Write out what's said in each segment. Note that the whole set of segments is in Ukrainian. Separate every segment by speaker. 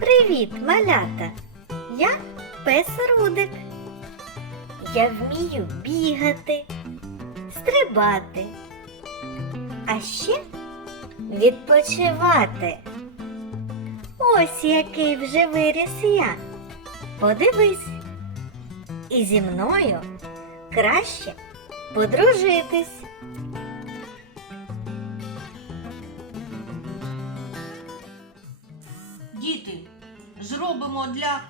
Speaker 1: Привіт, малята! Я пес Рудик. Я вмію бігати, стрибати, а ще відпочивати. Ось який вже виріс я. Подивись. І зі мною краще подружитись.
Speaker 2: Зробимо для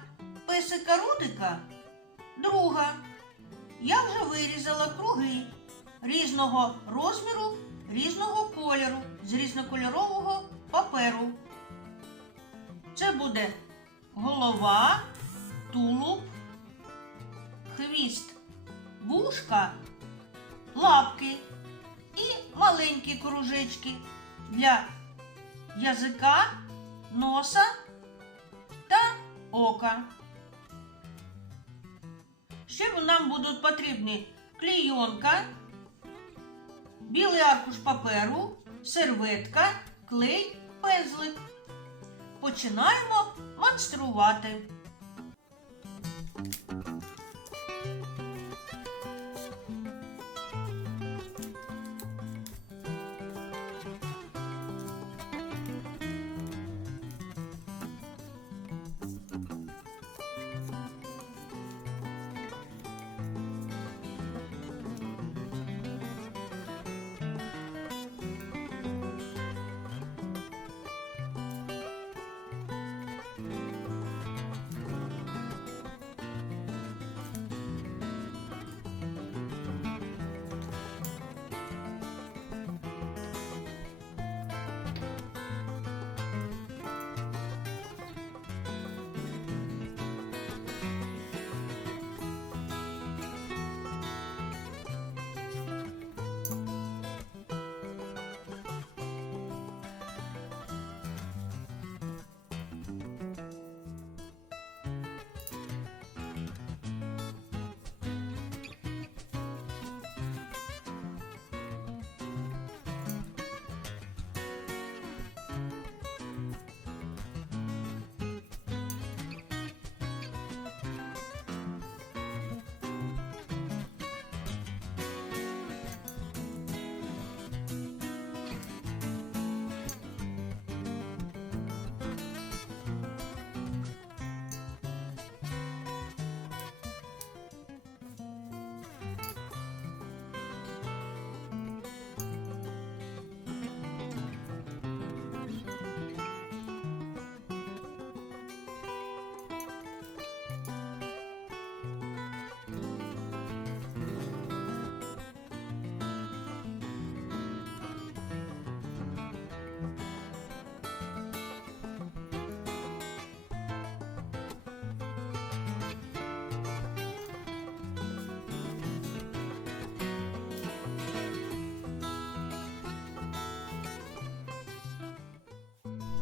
Speaker 2: песика Рудика друга. Я вже вирізала круги різного розміру, різного кольору з різнокольорового паперу. Це буде голова, тулуб, хвіст, вушка, лапки і маленькі кружечки для язика носа ока. Ще нам будуть потрібні клейонка, білий аркуш паперу, серветка, клей, пензлик. Починаємо майструвати.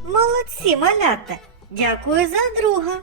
Speaker 1: Молодці, малята! Дякую за друга.